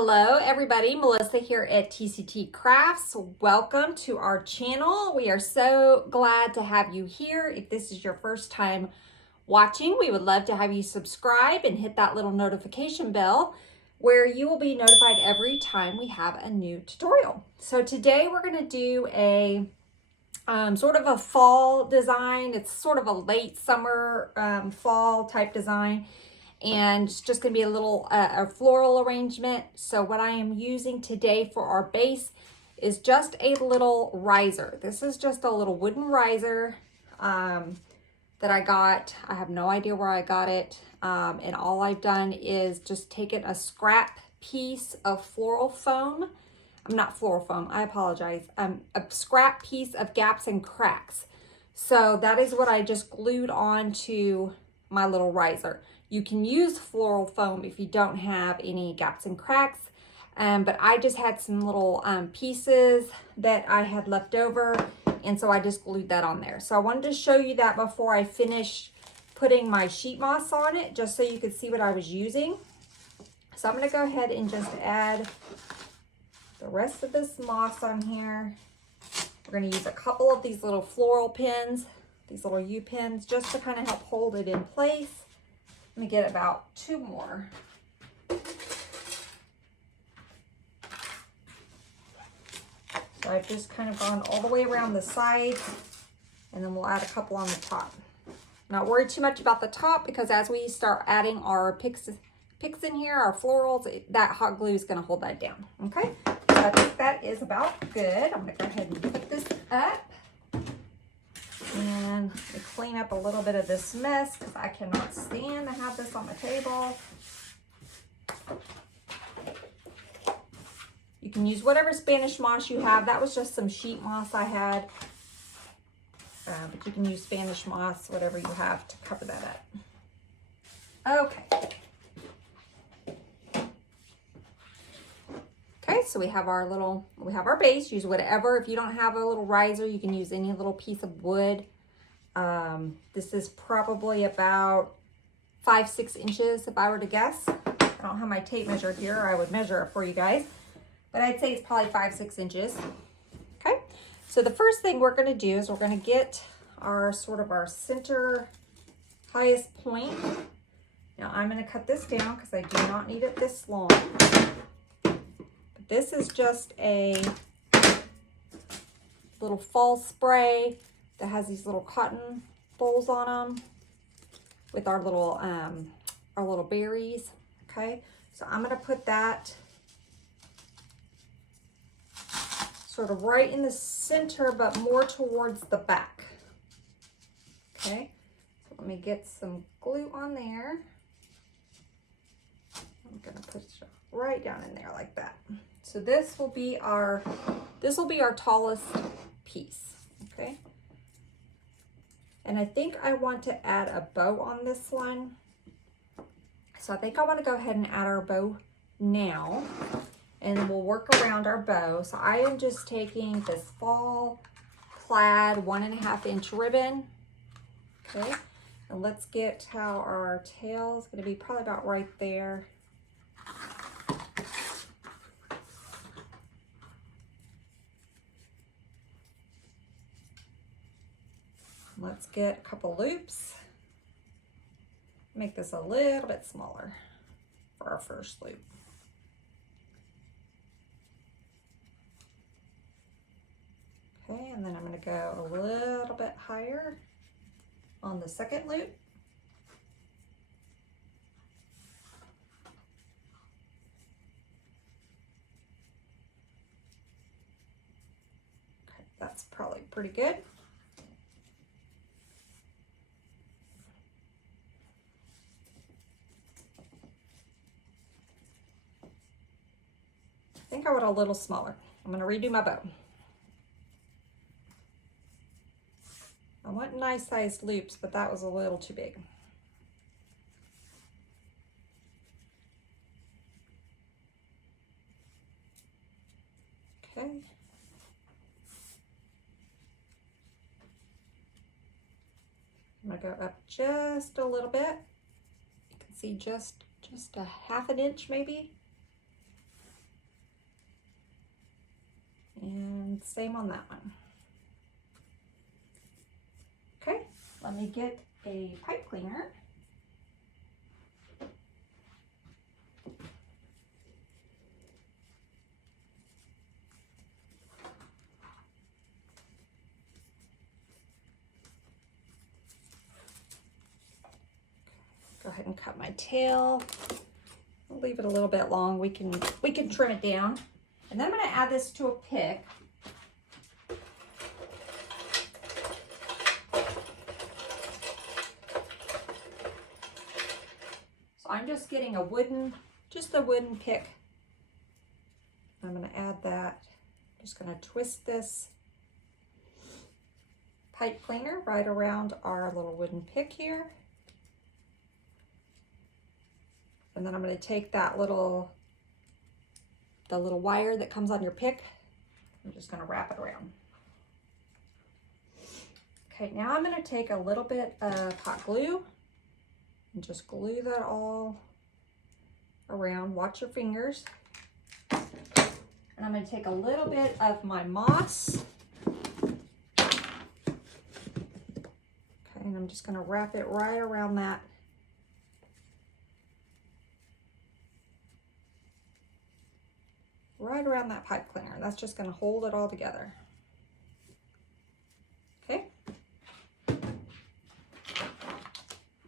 Hello everybody, Melissa here at TCT Crafts. Welcome to our channel. We are so glad to have you here. If this is your first time watching, we would love to have you subscribe and hit that little notification bell where you will be notified every time we have a new tutorial. So today we're going to do a sort of a fall design. It's sort of a late summer fall type design. And it's just going to be a little a floral arrangement. So what I am using today for our base is just a little riser. This is just a little wooden riser that I got. I have no idea where I got it. And all I've done is just taken a scrap piece of floral foam. I'm not floral foam, I apologize. A scrap piece of gaps and cracks. So that is what I just glued onto my little riser. You can use floral foam if you don't have any gaps and cracks, but I just had some little pieces that I had left over, and so I just glued that on there. So I wanted to show you that before I finish putting my sheet moss on it, just so you could see what I was using. So I'm going to go ahead and just add the rest of this moss on here. We're going to use a couple of these little floral pins, these little U pins, just to kind of help hold it in place. Let me get about 2 more. So I've just kind of gone all the way around the sides, and then we'll add a couple on the top. Not worried too much about the top, because as we start adding our picks in here, our florals, that hot glue is going to hold that down. Okay, so I think that is about good. I'm going to go ahead and put this up. And clean up a little bit of this mess, because I cannot stand to have this on the table. You can use whatever Spanish moss you have. That was just some sheet moss I had. But you can use Spanish moss, whatever you have, to cover that up. Okay. Okay, so we have our base. Use whatever. If you don't have a little riser, you can use any little piece of wood. This is probably about 5-6 inches if I were to guess. I don't have my tape measure here, or I would measure it for you guys. But I'd say it's probably 5-6 inches. Okay, so the first thing we're going to do is we're going to get our center highest point. Now I'm going to cut this down because I do not need it this long. This is just a little fall spray that has these little cotton bowls on them with our little berries. Okay, so I'm going to put that sort of right in the center, but more towards the back. Okay, so let me get some glue on there. I'm going to put it right down in there like that. So this will be our tallest piece, okay? And I think I want to add a bow on this one. So I think I want to go ahead and add our bow now, and then we'll work around our bow. So I am just taking this fall plaid 1.5 inch ribbon, okay? And let's get how our tail is going to be probably about right there. Let's get a couple loops. Make this a little bit smaller for our first loop. Okay, and then I'm going to go a little bit higher on the second loop. Okay, that's probably pretty good. I think I want a little smaller. I'm going to redo my bow. I want nice sized loops, but that was a little too big. Okay. I'm going to go up just a little bit. You can see just a 1/2 inch maybe. And same on that one. Okay, let me get a pipe cleaner. Go ahead and cut my tail. I'll leave it a little bit long. We can trim it down. And then I'm going to add this to a pick. So I'm just getting a wooden pick. I'm going to add that. I'm just going to twist this pipe cleaner right around our little wooden pick here. And then I'm going to take the little wire that comes on your pick. I'm just going to wrap it around. Okay, now I'm going to take a little bit of hot glue and just glue that all around. Watch your fingers. And I'm going to take a little bit of my moss. Okay, and I'm just going to wrap it right around that. Right around that pipe cleaner. That's just going to hold it all together. Okay.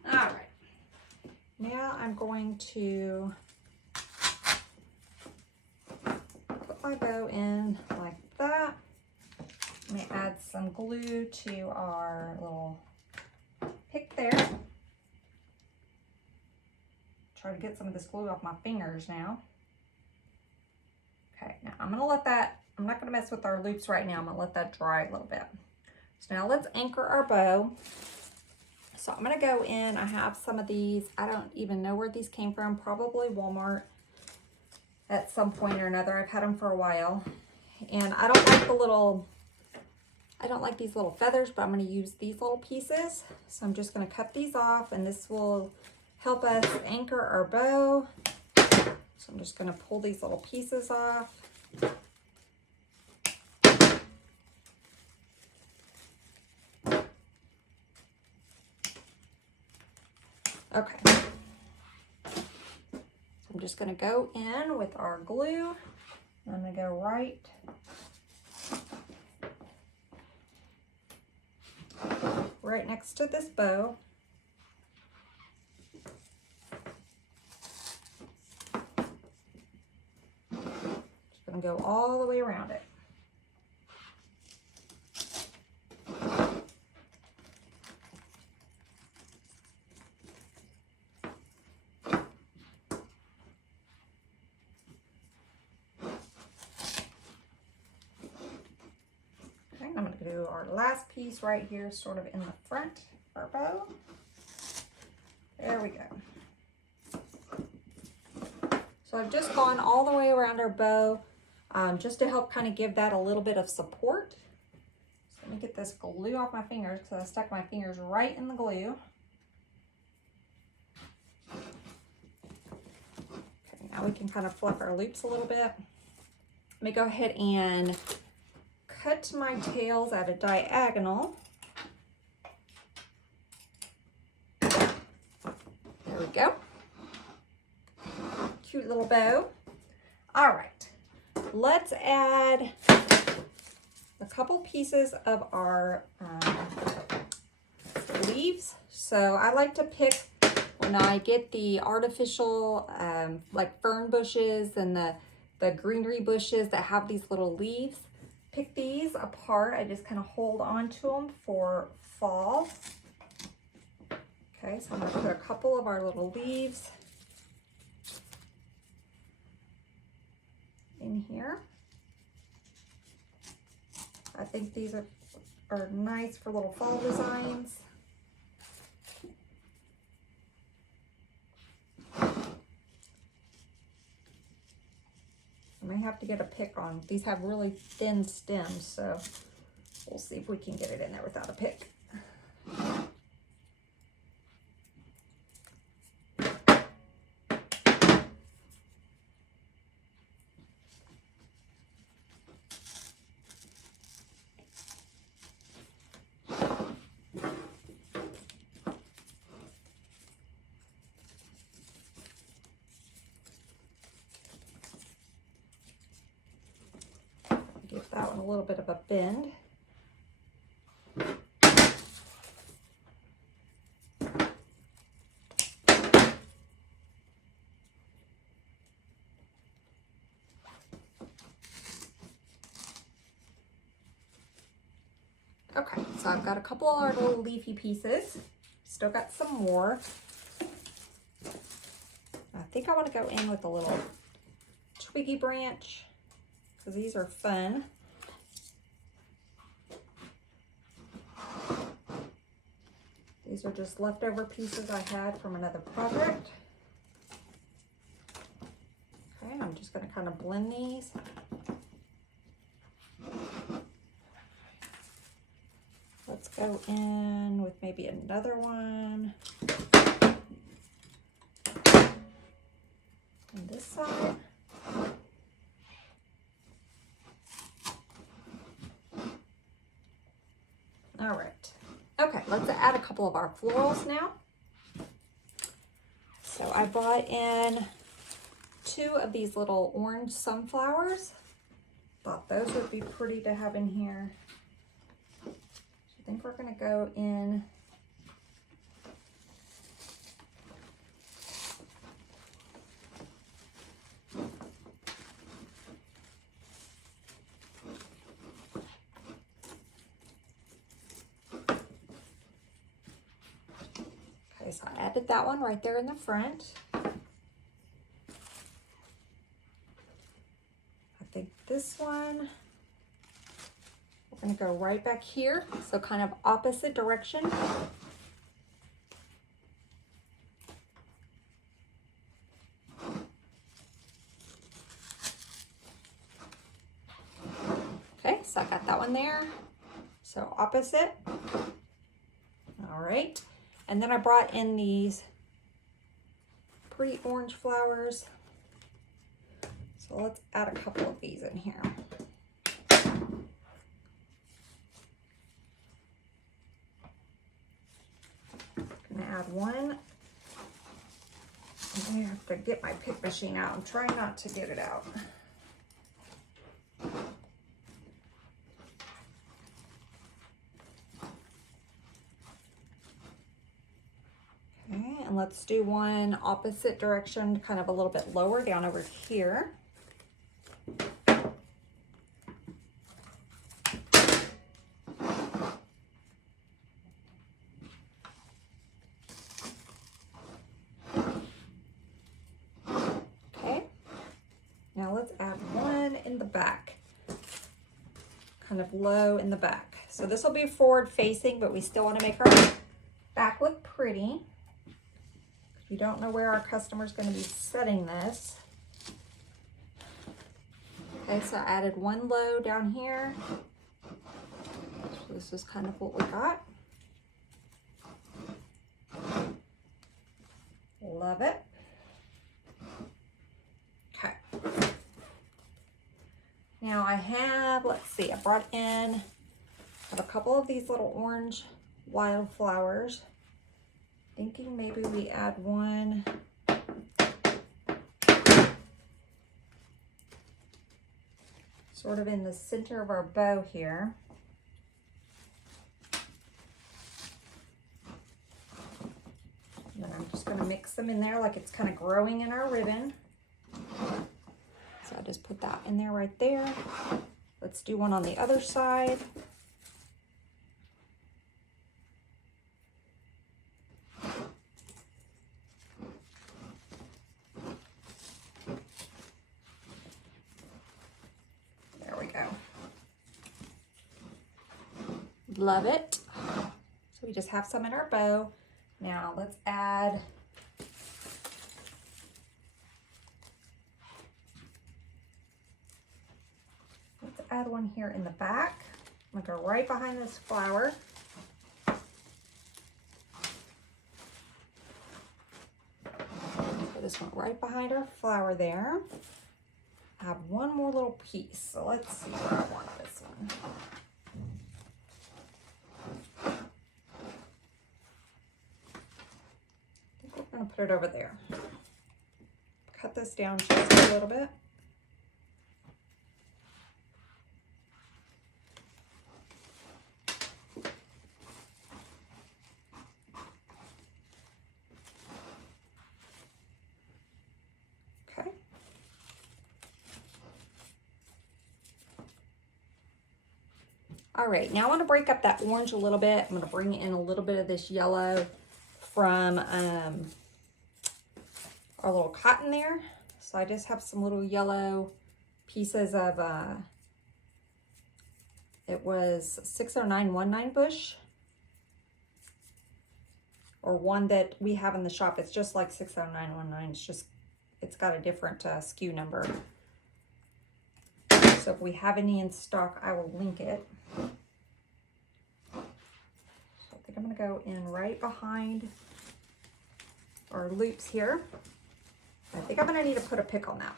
All right. Now I'm going to put my bow in like that. Let me add some glue to our little pick there. Try to get some of this glue off my fingers now. Okay, now I'm gonna let that, I'm not gonna mess with our loops right now. I'm gonna let that dry a little bit. So now let's anchor our bow. So I'm gonna go in, I have some of these, I don't even know where these came from, probably Walmart at some point or another. I've had them for a while. And I don't like these little feathers, but I'm gonna use these little pieces. So I'm just gonna cut these off and this will help us anchor our bow. So I'm just going to pull these little pieces off. Okay. I'm just going to go in with our glue. I'm going to go right next to this bow. And go all the way around it. Okay, I'm going to do our last piece right here, sort of in the front of our bow. There we go. So I've just gone all the way around our bow. Just to help kind of give that a little bit of support. So let me get this glue off my fingers because I stuck my fingers right in the glue. Okay, now we can kind of fluff our loops a little bit. Let me go ahead and cut my tails at a diagonal. There we go. Cute little bow. All right. Let's add a couple pieces of our leaves. So I like to pick, when I get the artificial like fern bushes and the greenery bushes that have these little leaves, pick these apart. I just kind of hold on to them for fall. Okay, so I'm going to put a couple of our little leaves in here. I think these are nice for little fall designs. I may have to get a pick on. These have really thin stems, so we'll see if we can get it in there without a pick. that one a little bit of a bend. Okay, so I've got a couple of our little leafy pieces. Still got some more. I think I want to go in with a little twiggy branch because these are fun. These are just leftover pieces I had from another project. Okay, I'm just going to kind of blend these. Let's go in with maybe another one. On this side. All right. Okay, let's add a couple of our florals now. So I brought in 2 of these little orange sunflowers. Thought those would be pretty to have in here. So I think we're gonna go in so I added that one right there in the front. I think this one, we're going to go right back here, so kind of opposite direction. Okay, so I got that one there, so opposite. All right. And then I brought in these pretty orange flowers. So let's add a couple of these in here. I'm gonna add one. I have to get my pick machine out. I'm trying not to get it out. Okay, and let's do one opposite direction, kind of a little bit lower down over here. Okay, now let's add one in the back, kind of low in the back. So this will be forward facing, but we still want to make our back look pretty. We don't know where our customer's going to be setting this. Okay, so I added one low down here. So this is kind of what we got. Love it. Okay. Now I have, let's see, I brought in, I have a couple of these little orange wildflowers. Thinking maybe we add one sort of in the center of our bow here. And then I'm just going to mix them in there like it's kind of growing in our ribbon. So I just put that in there right there. Let's do one on the other side. Love it. So we just have some in our bow. Now let's add one here in the back. I'm gonna go right behind this flower. Put this one right behind our flower there. I have one more little piece. So let's see where I want this one. I'm gonna put it over there. Cut this down just a little bit. All right, now I want to break up that orange a little bit. I'm going to bring in a little bit of this yellow from our little cotton there. So I just have some little yellow pieces of, it was 60919 bush, or one that we have in the shop. It's just like 60919. It's just, it's got a different SKU number. So if we have any in stock, I will link it. So I think I'm going to go in right behind our loops here. I think I'm going to need to put a pick on that.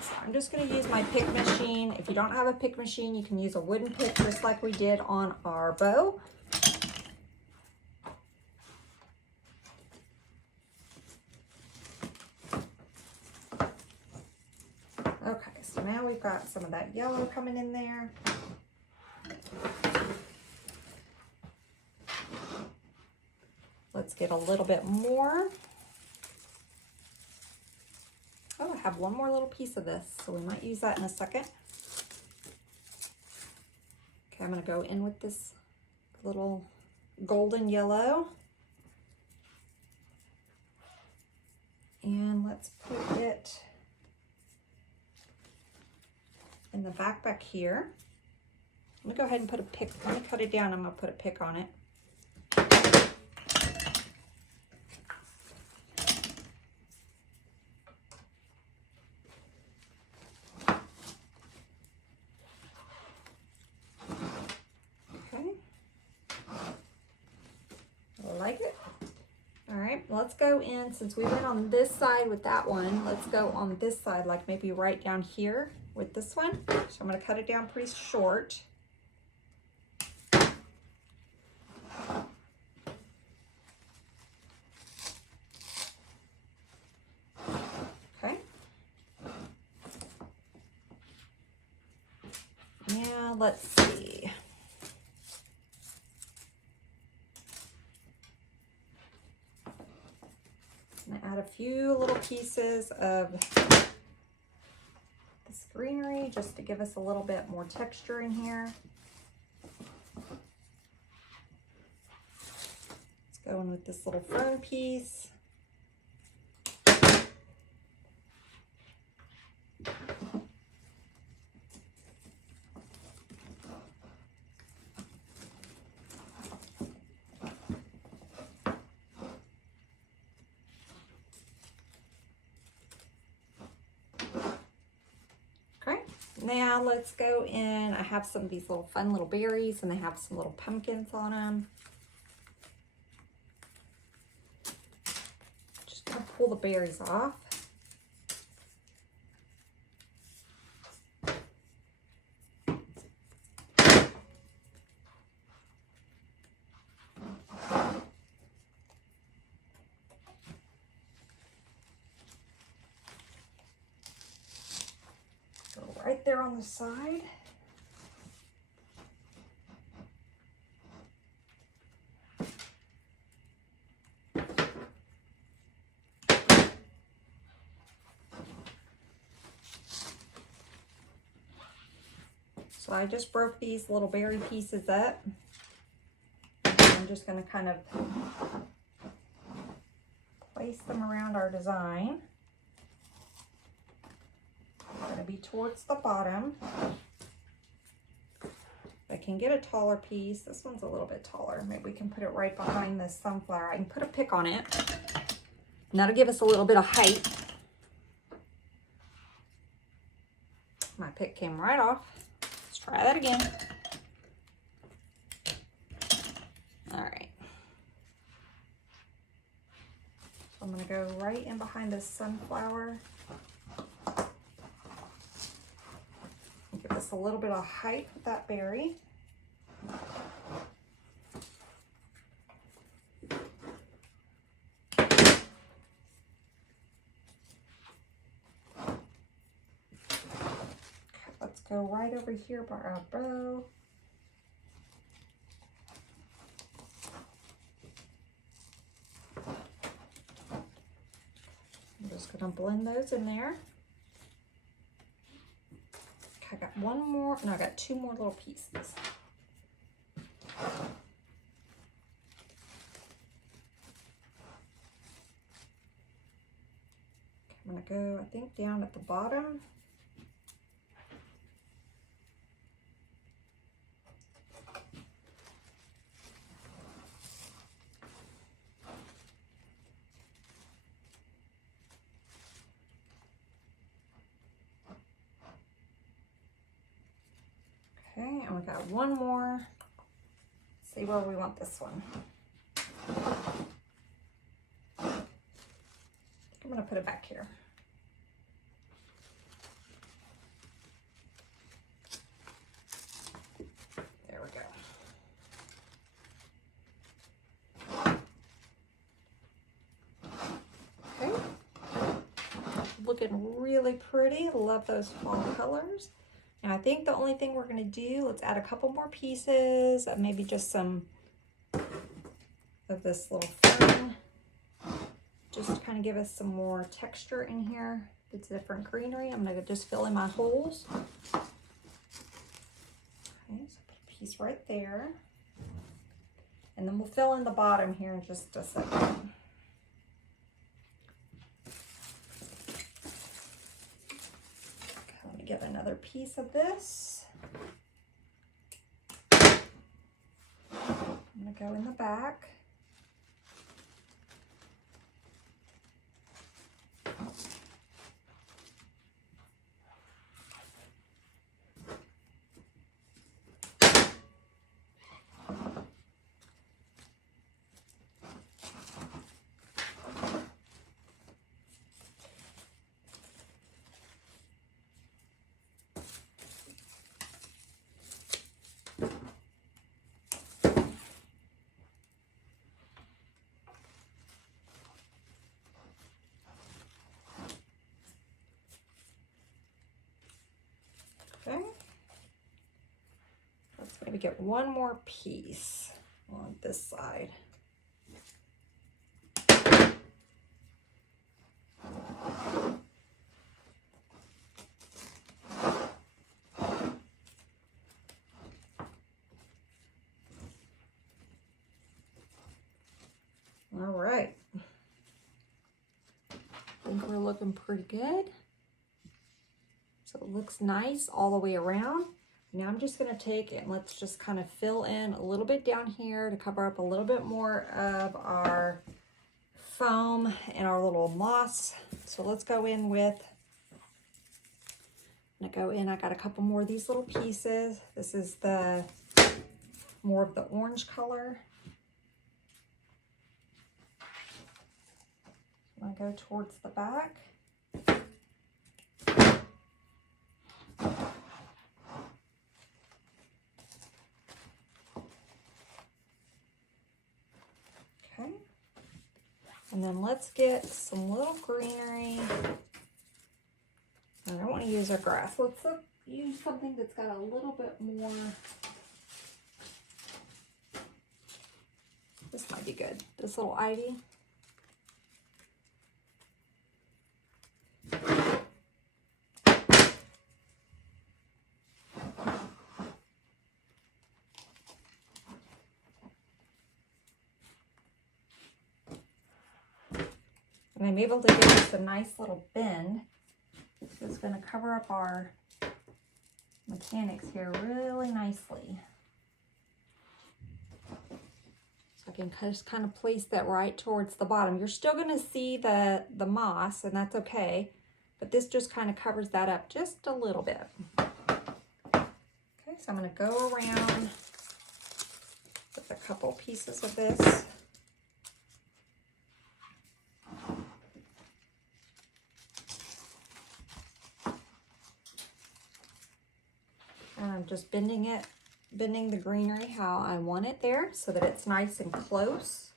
So I'm just going to use my pick machine. If you don't have a pick machine, you can use a wooden pick just like we did on our bow. Okay, so now we've got some of that yellow coming in there. Let's get a little bit more. Oh, I have one more little piece of this, so we might use that in a second. Okay, I'm going to go in with this little golden yellow. And let's put it in the back here. I'm going to go ahead and put a pick. Let me cut it down. I'm going to put a pick on it. Like it. All right, let's go in, since we went on this side with that one, let's go on this side, like maybe right down here with this one. So I'm going to cut it down pretty short. Okay. Now let's see. I'm gonna add a few little pieces of this greenery just to give us a little bit more texture in here. Let's go in with this little fern piece. Now let's go in. I have some of these little fun little berries, and they have some little pumpkins on them. Just gonna pull the berries off. Right there on the side. So I just broke these little berry pieces up. I'm just going to kind of place them around our design. Going to be towards the bottom. I can get a taller piece. This one's a little bit taller. Maybe we can put it right behind this sunflower. I can put a pick on it. And that'll give us a little bit of height. My pick came right off. Let's try that again. All right. So I'm going to go right in behind this sunflower. Give us a little bit of height with that berry. Let's go right over here by our bow. I'm just going to blend those in there. I got one more, no, I got two more little pieces. I'm gonna go, I think, down at the bottom. Okay, and we got one more. Let's see where we want this one. I'm gonna put it back here. There we go. Okay. Looking really pretty. Love those fall colors. Now I think the only thing we're gonna do, let's add a couple more pieces, maybe just some of this little fern, just to kind of give us some more texture in here. It's different greenery. I'm gonna just fill in my holes. Okay, so put a piece right there. And then we'll fill in the bottom here in just a second. Get another piece of this. I'm gonna go in the back. Okay. Let's maybe get one more piece on this side. All right. I think we're looking pretty good. So it looks nice all the way around. Now I'm just gonna take it and let's just kind of fill in a little bit down here to cover up a little bit more of our foam and our little moss. So let's go in with, I'm gonna go in, I got a couple more of these little pieces. This is the more of the orange color. I'm gonna go towards the back. Okay. And then let's get some little greenery. I don't want to use our grass. Let's use something that's got a little bit more. This might be good. This little ivy. And I'm able to give this a nice little bend. So it's going to cover up our mechanics here really nicely. So I can just kind of place that right towards the bottom. You're still going to see the moss, and that's okay. But this just kind of covers that up just a little bit. Okay, so I'm going to go around with a couple pieces of this. And I'm just bending the greenery how I want it there so that it's nice and close.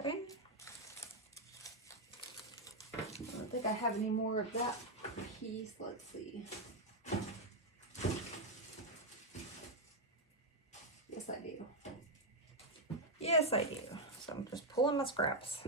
Okay. The think I have any more of that piece. Let's see. Yes, I do. Yes, I do. So I'm just pulling my scraps.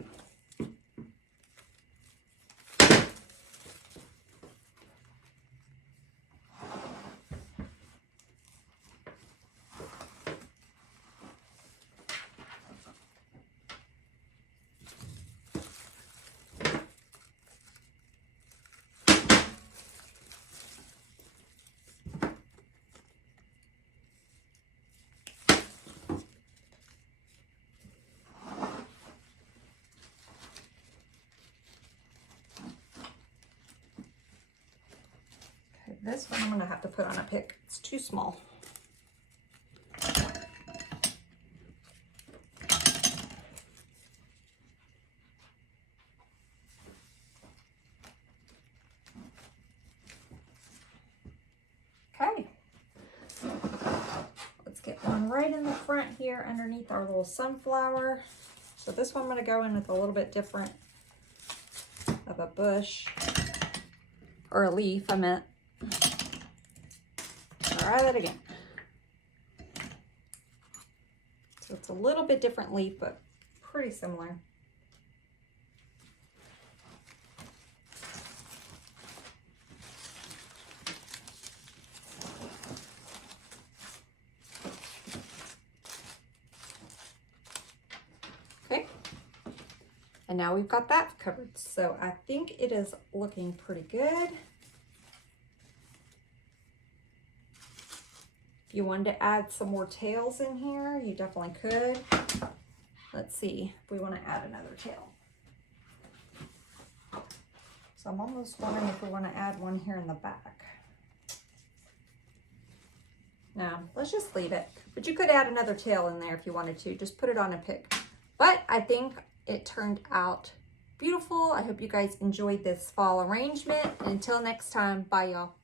This one I'm going to have to put on a pick. It's too small. Okay. Let's get one right in the front here underneath our little sunflower. So this one I'm going to go in with a little bit different of a bush or a leaf, I meant. Try that again. So it's a little bit different leaf, but pretty similar. Okay. And now we've got that covered. So I think it is looking pretty good. If you wanted to add some more tails in here, you definitely could. Let's see if we want to add another tail. So I'm almost wondering if we want to add one here in the back. No, let's just leave it. But you could add another tail in there if you wanted to. Just put it on a pick. But I think it turned out beautiful. I hope you guys enjoyed this fall arrangement. And until next time, bye y'all.